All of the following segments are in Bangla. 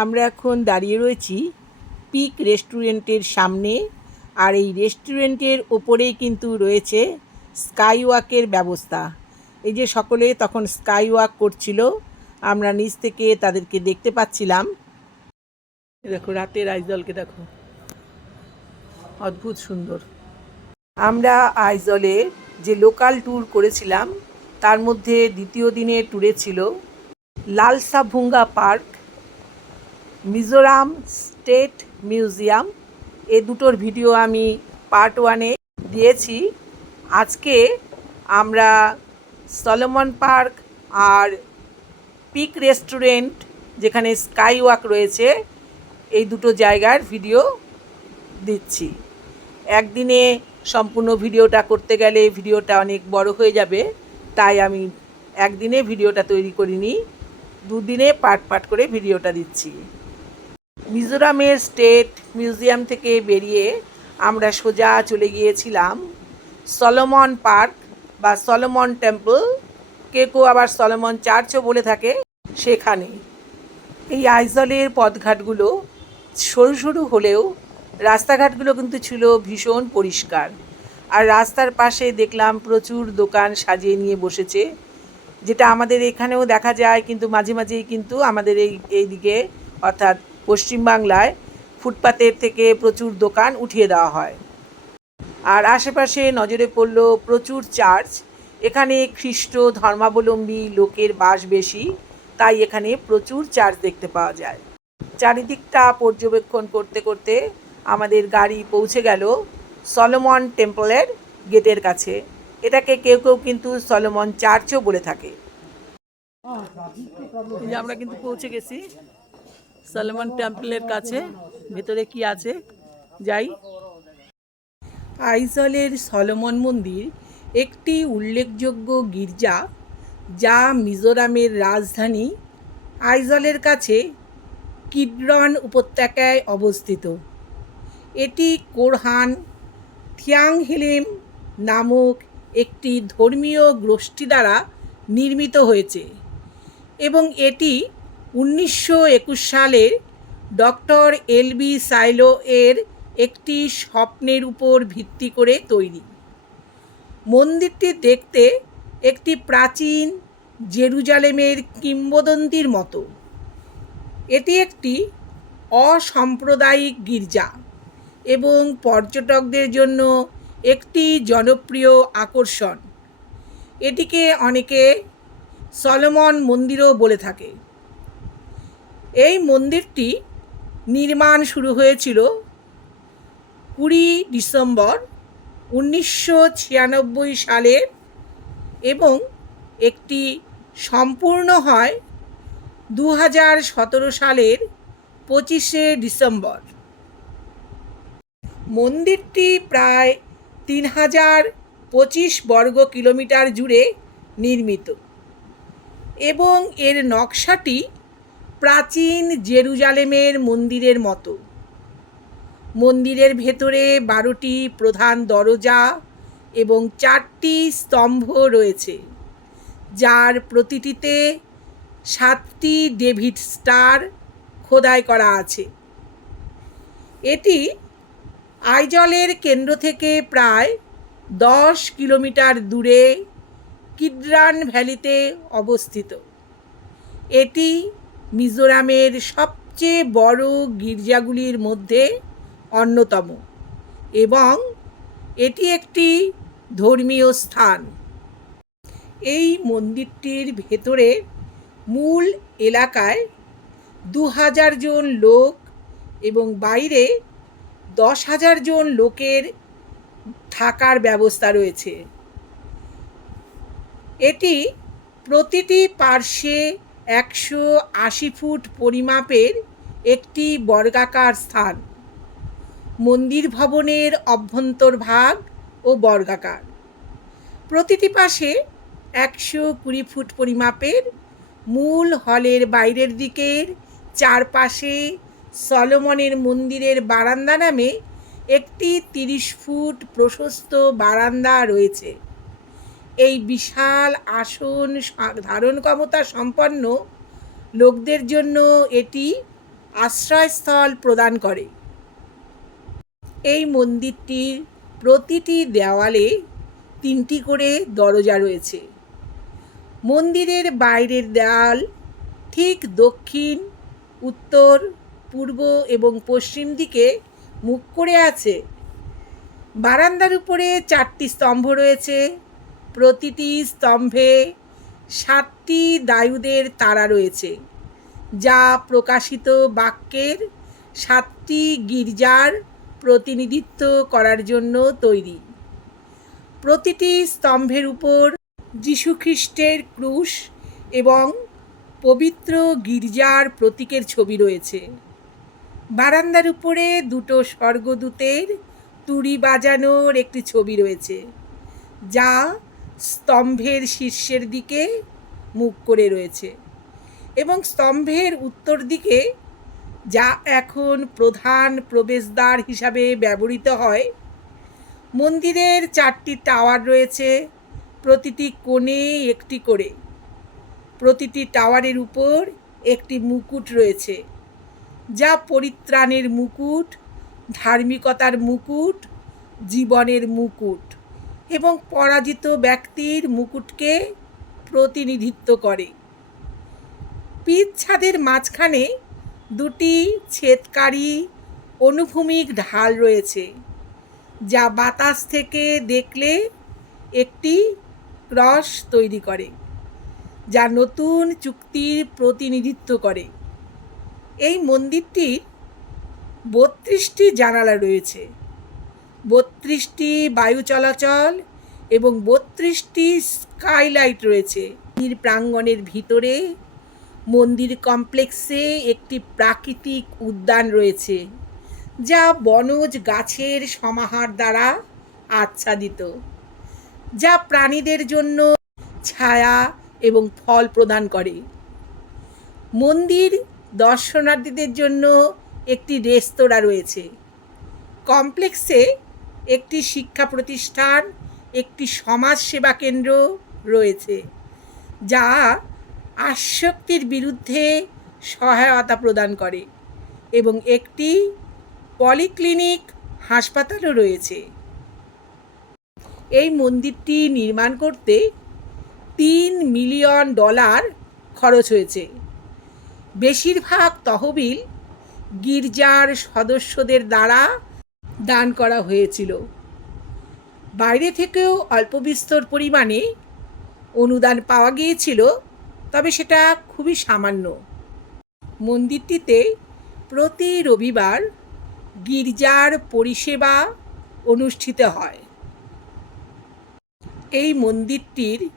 আমরা এখন দাঁড়িয়ে রয়েছি পিক রেস্টুরেন্টের সামনে, আর এই রেস্টুরেন্টের ওপরেই কিন্তু রয়েছে স্কাই ওয়াকের ব্যবস্থা। এই যে সকলে তখন স্কাই ওয়াক করছিল, আমরা নিচ থেকে তাদেরকে দেখতে পাচ্ছিলাম। দেখো, রাতের আইজলকে দেখো। অদ্ভুত সুন্দর। আমরা আইজলে যে লোকাল ট্যুর করেছিলাম, তার মধ্যে দ্বিতীয় দিনের ট্যুরে ছিল Lalsavunga park. Mizoram state museum. এ দুটোর ভিডিও আমি পার্ট ওয়ানে দিয়েছি। আজকে আমরা সলোমন পার্ক আর পিক রেস্টুরেন্ট যেখানে স্কাই ওয়াক রয়েছে, এই দুটো জায়গার ভিডিও দিচ্ছি। একদিনে সম্পূর্ণ ভিডিওটা করতে গেলে ভিডিওটা অনেক বড় হয়ে যাবে, তাই আমি একদিনে ভিডিওটা তৈরি করিনি, দুদিনে পার্ট পার্ট করে ভিডিওটা দিচ্ছি। মিজোরামের স্টেট মিউজিয়াম থেকে বেরিয়ে আমরা সোজা চলে গিয়েছিলাম সলোমন পার্ক বা সলোমন টেম্পল। কে কেউ আবার সলোমন চার্চও বলে থাকে সেখানে। এই আইজলের পথঘাটগুলো সরু সরু হলেও রাস্তাঘাটগুলো কিন্তু ছিল ভীষণ পরিষ্কার। আর রাস্তার পাশে দেখলাম প্রচুর দোকান সাজিয়ে নিয়ে বসেছে, যেটা আমাদের এখানেও দেখা যায়, কিন্তু মাঝে মাঝেই কিন্তু আমাদের এই, এইদিকে অর্থাৎ পশ্চিমবাংলায় ফুটপাতের থেকে প্রচুর দোকান উঠিয়ে দেওয়া হয়। আর আশেপাশে নজরে পড়ল প্রচুর চার্চ। এখানে খ্রিস্ট ধর্মাবলম্বী লোকের বাস বেশি তাই এখানে প্রচুর চার্চ দেখতে পাওয়া যায়। চারিদিকটা পর্যবেক্ষণ করতে করতে আমাদের গাড়ি পৌঁছে গেল সলোমন টেম্পলের গেটের কাছে। এটাকে কেউ কেউ কিন্তু সলোমন চার্চও বলে থাকে। আমরা কিন্তু পৌঁছে গেছি। সলোমন টেম্পলের কাছে। ভেতরে কি আছে? যাই। আইজলের সলমন মন্দির একটি উল্লেখযোগ্য গির্জা যা মিজোরামের রাজধানী আইজলের কাছে কিডরন উপত্যকায় অবস্থিত। এটি কোরহান থিয়াংহিলিম নামক একটি ধর্মীয় গোষ্ঠী দ্বারা নির্মিত হয়েছে এবং এটি উনিশশো একুশ সালের ডক্টর এল বি সাইলো এর একটি স্বপ্নের উপর ভিত্তি করে তৈরি। মন্দিরটি দেখতে একটি প্রাচীন জেরুজালেমের কিংবদন্তির মতো। এটি একটি অসাম্প্রদায়িক গির্জা এবং পর্যটকদের জন্য একটি জনপ্রিয় আকর্ষণ। এটিকে অনেকে সলোমন মন্দিরও বলে থাকে। এই মন্দিরটি নির্মাণ শুরু হয়েছিল কুড়ি ডিসেম্বর উনিশশো ছিয়ানব্বই সালের এবং একটি সম্পূর্ণ হয় দু হাজার সতেরো সালের পঁচিশে ডিসেম্বর। মন্দিরটি প্রায় তিন হাজার পঁচিশ বর্গ কিলোমিটার জুড়ে নির্মিত এবং এর নকশাটি প্রাচীন জেরুজালেমের মন্দিরের মতো। মন্দিরের ভেতরে বারোটি প্রধান দরজা এবং চারটি স্তম্ভ রয়েছে, যার প্রতিটিতে সাতটি ডেভিড স্টার খোদাই করা আছে। এটি আইজলের কেন্দ্র থেকে প্রায় দশ কিলোমিটার দূরে কিডরান ভ্যালিতে অবস্থিত। এটি মিজোরামের সবচেয়ে বড় গির্জাগুলির মধ্যে অন্যতম এবং এটি একটি ধর্মীয় স্থান। এই মন্দিরটির ভেতরে মূল এলাকায় দু হাজার জন লোক এবং বাইরে দশ হাজার জন লোকের থাকার ব্যবস্থা রয়েছে। এটি প্রতিটি পার্শ্বে একশো আশি ফুট পরিমাপের একটি বর্গাকার স্থান। মন্দির ভবনের অভ্যন্তর ভাগ ও বর্গাকার। প্রতিটি পাশে একশো কুড়ি ফুট পরিমাপের মূল হলের বাইরের দিকের চারপাশে সলোমনের মন্দিরের বারান্দা নামে একটি তিরিশ ফুট প্রশস্ত বারান্দা রয়েছে। এই বিশাল আসন ধারণ ক্ষমতা সম্পন্ন লোকদের জন্য এটি আশ্রয়স্থল প্রদান করে। এই মন্দিরটির প্রতিটি দেওয়ালে তিনটি করে দরজা রয়েছে। মন্দিরের বাইরের দেয়াল ঠিক দক্ষিণ, উত্তর, পূর্ব এবং পশ্চিম দিকে মুখ করে আছে। বারান্দার উপরে চারটি স্তম্ভ রয়েছে। প্রতিটি স্তম্ভে সাতটি দায়ুদের তারা রয়েছে, যা প্রকাশিত বাক্যের সাতটি গির্জার প্রতিনিধিত্ব করার জন্য তৈরি। প্রতিটি স্তম্ভের উপর যীশুখ্রিস্টের ক্রুশ এবং পবিত্র গির্জার প্রতীকের ছবি রয়েছে। বারান্দার উপরে দুটো স্বর্গদূতের তুড়ি বাজানোর একটি ছবি রয়েছে, যা স্তম্ভের শীর্ষের দিকে মুখ করে রয়েছে এবং স্তম্ভের উত্তর দিকে, যা এখন প্রধান প্রবেশদ্বার হিসাবে ব্যবহৃত হয়, মন্দিরের চারটি টাওয়ার রয়েছে, প্রতিটি কোণে একটি করে। প্রতিটি টাওয়ারের উপর একটি মুকুট রয়েছে, যা পরিত্রাণের মুকুট, ধার্মিকতার মুকুট, জীবনের মুকুট। এবং পরাজিত ব্যক্তির মুকুটকে প্রতিনিধিত্ব করে। পিচ ছাদের মাঝখানে দুটি ছেদকারী অনুভূমিক ঢাল রয়েছে, যা বাতাস থেকে দেখলে একটি ক্রস তৈরি করে, যা নতুন চুক্তির প্রতিনিধিত্ব করে। এই মন্দিরটির বত্রিশটি জানালা রয়েছে। বত্রিশটি বায়ু চলাচল এবং বত্রিশটি স্কাইলাইট রয়েছে। মন্দির প্রাঙ্গণের ভিতরে মন্দির কমপ্লেক্সে একটি প্রাকৃতিক উদ্যান রয়েছে, যা বনজ গাছের সমাহার দ্বারা আচ্ছাদিত, যা প্রাণীদের জন্য ছায়া এবং ফল প্রদান করে। মন্দির দর্শনার্থীদের জন্য একটি রেস্তোরাঁ রয়েছে। কমপ্লেক্সে একটি শিক্ষা প্রতিষ্ঠান, একটি সমাজ সেবা কেন্দ্র রয়েছে, যা আসক্তির বিরুদ্ধে সহায়তা প্রদান করে এবং একটি পলিক্লিনিক হাসপাতালও রয়েছে। এই মন্দিরটি নির্মাণ করতে তিন মিলিয়ন ডলার খরচ হয়েছে। বেশিরভাগ তহবিল গির্জার সদস্যদের দ্বারা দান করা হয়েছিল। বাইরে থেকেও অল্প বিস্তর পরিমাণে অনুদান পাওয়া গিয়েছিল, তবে সেটা খুবই সামান্য। মন্দিরটিতে প্রতি রবিবার গির্জার পরিষেবা অনুষ্ঠিত হয়। এই মন্দিরটির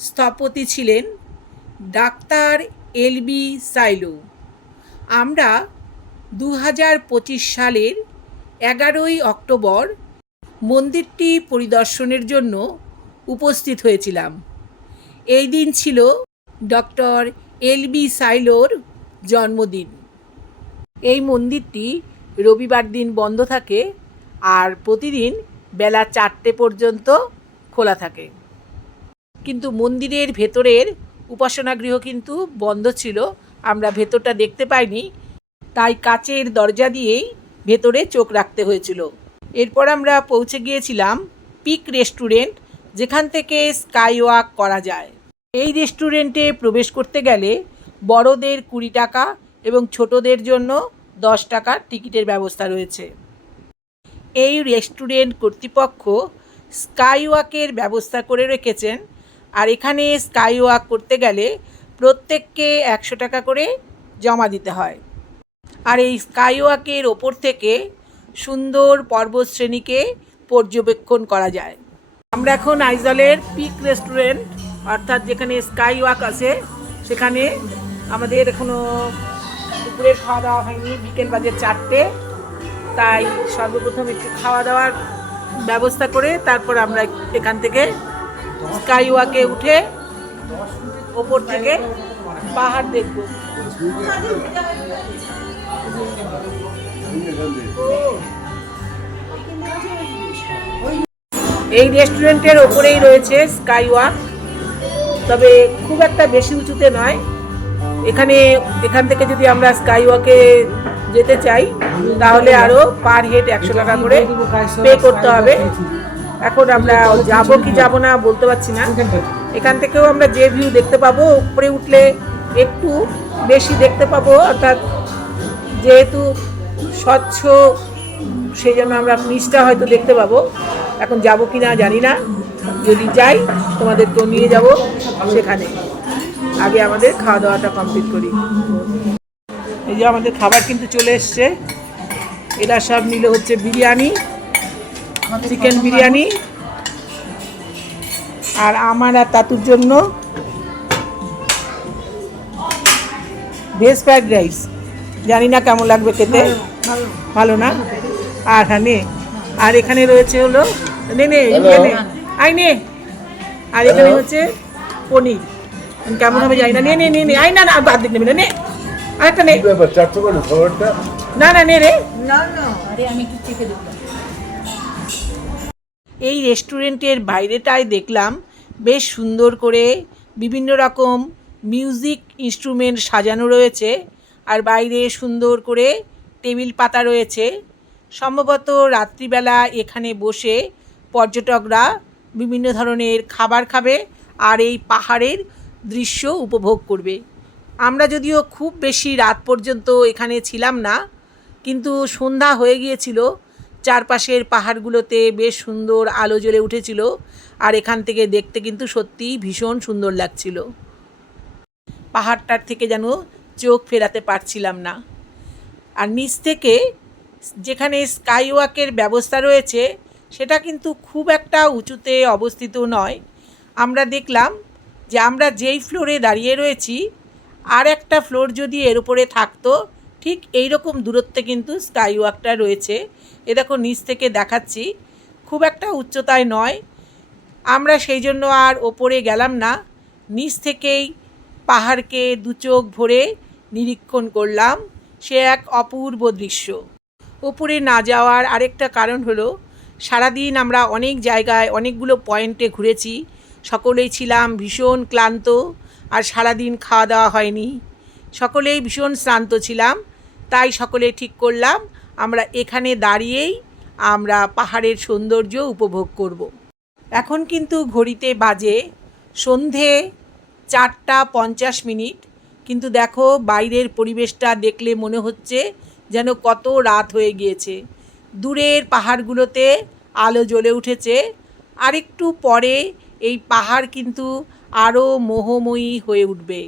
স্থপতি ছিলেন ডাক্তার এলবি সাইলো। আমরা দু হাজার পঁচিশ সালের এগারোই অক্টোবর মন্দিরটি পরিদর্শনের জন্য উপস্থিত হয়েছিলাম। এই দিন ছিল ডক্টর এল বি সাইলোর জন্মদিন। এই মন্দিরটি রবিবার দিন বন্ধ থাকে আর প্রতিদিন বেলা চারটে পর্যন্ত খোলা থাকে। কিন্তু মন্দিরের ভেতরের উপাসনাগৃহ কিন্তু বন্ধ ছিল। আমরা ভেতরটা দেখতে পাইনি। তাই কাচের দরজা দিয়েই ভেতরে চোখ রাখতে হয়েছিল। এরপর আমরা পৌঁছে গিয়েছিলাম পিক রেস্টুরেন্ট, যেখান থেকে স্কাই ওয়াক করা যায়। এই রেস্টুরেন্টে প্রবেশ করতে গেলে বড়দের কুড়ি টাকা এবং ছোটদের জন্য দশ টাকার টিকিটের ব্যবস্থা রয়েছে। এই রেস্টুরেন্ট কর্তৃপক্ষ স্কাই ওয়াকের ব্যবস্থা করে রেখেছেন আর এখানে স্কাই ওয়াক করতে গেলে প্রত্যেককে একশো টাকা করে জমা দিতে হয়। আর এই স্কাই ওয়াকের ওপর থেকে সুন্দর পর্বতশ্রেণীকে পর্যবেক্ষণ করা যায়। আমরা এখন আইজলের পিক রেস্টুরেন্ট, অর্থাৎ যেখানে স্কাই ওয়াক আছে, সেখানে আমাদের এখনও দুপুরের খাওয়া দাওয়া হয়নি, বিকেল বাজে চারটে। তাই সর্বপ্রথম একটু খাওয়া দাওয়ার ব্যবস্থা করে তারপর আমরা এখান থেকে স্কাই ওয়াকে উঠে ওপর থেকে পাহাড় দেখব। এই রেস্টুরেন্টের ওপরেই রয়েছে স্কাই ওয়াক, তবে খুব একটা বেশি উঁচুতে নয়। এখানে, এখান থেকে যদি আমরা স্কাই ওয়াকে যেতে চাই, তাহলে আরও পার হেড একশো টাকা করে পে করতে হবে। এখন আমরা যাব কি যাব না বলতে পারছি না। এখান থেকেও আমরা যে ভিউ দেখতে পাবো, উপরে উঠলে একটু বেশি দেখতে পাবো, অর্থাৎ যেহেতু স্বচ্ছ, সেই জন্য আমরা নিচটা হয়তো দেখতে পাবো। এখন যাব কি না জানি না। যদি যাই, তোমাদেরকেও নিয়ে যাব সেখানে। আগে আমাদের খাওয়া দাওয়াটা কমপ্লিট করি। এই যে আমাদের খাবার কিন্তু চলে এসছে। এরা সব নিল হচ্ছে বিরিয়ানি, চিকেন বিরিয়ানি আর আমার আর তাতুর জন্য ভেজ ফ্রাইড রাইস। জানি না কেমন লাগবে খেতে। ভালো না? আর হ্যাঁ নে আর এখানে রয়েছে হলো নে নে নে আই নে। আর এখানে হচ্ছে পনির। কেমন হবে জানি না। নে নে নে নে। আই না না বাদ দিক নেবে না নে। আরেকটা নে। না না নে রে না না আরে আমি এই রেস্টুরেন্টের বাইরেটায় দেখলাম বেশ সুন্দর করে বিভিন্ন রকম মিউজিক ইনস্ট্রুমেন্ট সাজানো রয়েছে। আর বাইরে সুন্দর করে টেবিল পাতা রয়েছে। সম্ভবত রাত্রিবেলা এখানে বসে পর্যটকরা বিভিন্ন ধরনের খাবার খাবে আর এই পাহাড়ের দৃশ্য উপভোগ করবে। আমরা যদিও খুব বেশি রাত পর্যন্ত এখানে ছিলাম না, কিন্তু সন্ধ্যা হয়ে গিয়েছিল। চারপাশের পাহাড়গুলোতে বেশ সুন্দর আলো জ্বলে উঠেছিল আর এখান থেকে দেখতে কিন্তু সত্যিই ভীষণ সুন্দর লাগছিল। পাহাড়টার থেকে যেন চোখ ফেরাতে পারছিলাম না। আর নিচ থেকে যেখানে স্কাই ওয়াকের ব্যবস্থা রয়েছে, সেটা কিন্তু খুব একটা উঁচুতে অবস্থিত নয়। আমরা দেখলাম যে আমরা যেই ফ্লোরে দাঁড়িয়ে রয়েছি, আর একটা ফ্লোর যদি এর উপরে থাকতো, ঠিক এই রকম দূরত্বে কিন্তু স্কাই ওয়াকটা রয়েছে। এ দেখো নিচ থেকে দেখাচ্ছি, খুব একটা উচ্চতায় নয়। আমরা সেই জন্য আর ওপরে গেলাম না। নিচ থেকেই পাহাড়কে দু চোখ ভরে নিরীক্ষণ করলাম, সে এক অপূর্ব দৃশ্য। ওপরে না যাওয়ার আরেকটা কারণ হলো, সারাদিন আমরা অনেক জায়গায় অনেকগুলো পয়েন্টে ঘুরেছি, সকলেই ছিলাম ভীষণ ক্লান্ত আর সারাদিন খাওয়া দাওয়া হয়নি। সকলেই ভীষণ শ্রান্ত ছিলাম, তাই সকলে ঠিক করলাম, আমরা এখানে দাঁড়িয়েই আমরা পাহাড়ের সৌন্দর্য উপভোগ করব। এখন কিন্তু ঘড়িতে বাজে সন্ধে চারটা পঞ্চাশ মিনিট। কিন্তু দেখো বাইরের পরিবেশটা দেখলে মনে হচ্ছে যেন কত রাত হয়ে গিয়েছে। দূরের পাহাড়গুলোতে আলো জ্বলে উঠেছে। আরেকটু পরে এই পাহাড় কিন্তু আরও মোহময়ী হয়ে উঠবে।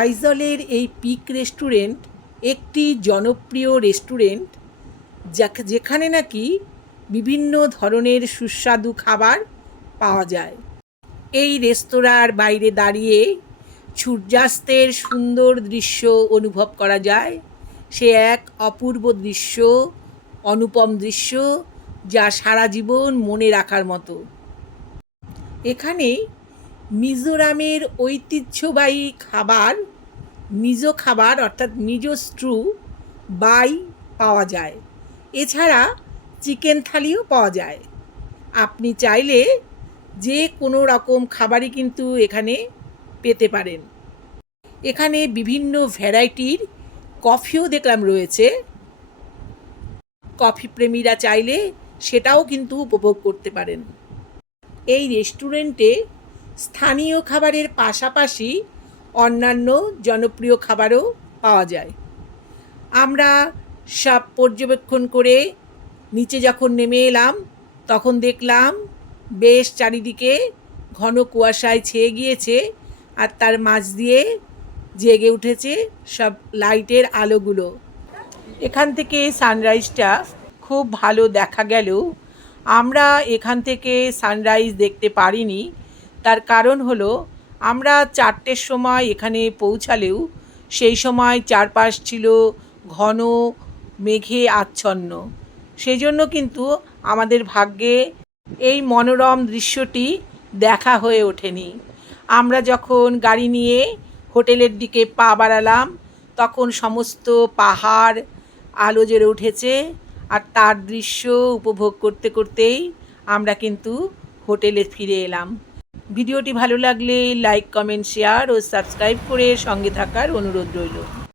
আইজলের এই পিক রেস্টুরেন্ট একটি জনপ্রিয় রেস্টুরেন্ট যেখানে নাকি বিভিন্ন ধরনের সুস্বাদু খাবার পাওয়া যায়। এই রেস্তোরাঁর বাইরে দাঁড়িয়ে সূর্যাস্তের সুন্দর দৃশ্য অনুভব করা যায়। সে এক অপূর্ব দৃশ্য, অনুপম দৃশ্য যা সারা জীবন মনে রাখার মতো। এখানে মিজোরামের ঐতিহ্যবাহী খাবার, মিজো খাবার অর্থাৎ মিজো স্ট্রু বাই পাওয়া যায়। এছাড়া চিকেন থালিও পাওয়া যায়। আপনি চাইলে যে কোনো রকম খাবারই কিন্তু এখানে পেতে পারেন। এখানে বিভিন্ন ভ্যারাইটির কফিও দেখলাম রয়েছে। কফি প্রেমীরা চাইলে সেটাও কিন্তু উপভোগ করতে পারেন। এই রেস্টুরেন্টে স্থানীয় খাবারের পাশাপাশি অন্যান্য জনপ্রিয় খাবারও পাওয়া যায়। আমরা সব পর্যবেক্ষণ করে নিচে যখন নেমে এলাম, তখন দেখলাম বেশ চারিদিকে ঘন কুয়াশায় ছেয়ে গিয়েছে। আর তার মাঝ দিয়ে জেগে উঠেছে সব লাইটের আলোগুলো। এখান থেকে সানরাইজটা খুব ভালো দেখা গেলেও আমরা এখান থেকে সানরাইজ দেখতে পারিনি। তার কারণ হলো, আমরা চারটের সময় এখানে পৌঁছালেও সেই সময় চারপাশ ছিল ঘন মেঘে আচ্ছন্ন। সেই জন্য কিন্তু আমাদের ভাগ্যে এই মনোরম দৃশ্যটি দেখা হয়ে ওঠেনি। আমরা যখন গাড়ি নিয়ে হোটেলের দিকে পা বাড়ালাম, তখন সমস্ত পাহাড় আলো জেরে উঠেছে আর তার দৃশ্য উপভোগ করতে করতেই আমরা কিন্তু হোটেলে ফিরে এলাম। ভিডিওটি ভালো লাগলে লাইক, কমেন্ট, শেয়ার ও সাবস্ক্রাইব করে সঙ্গে থাকার অনুরোধ রইল।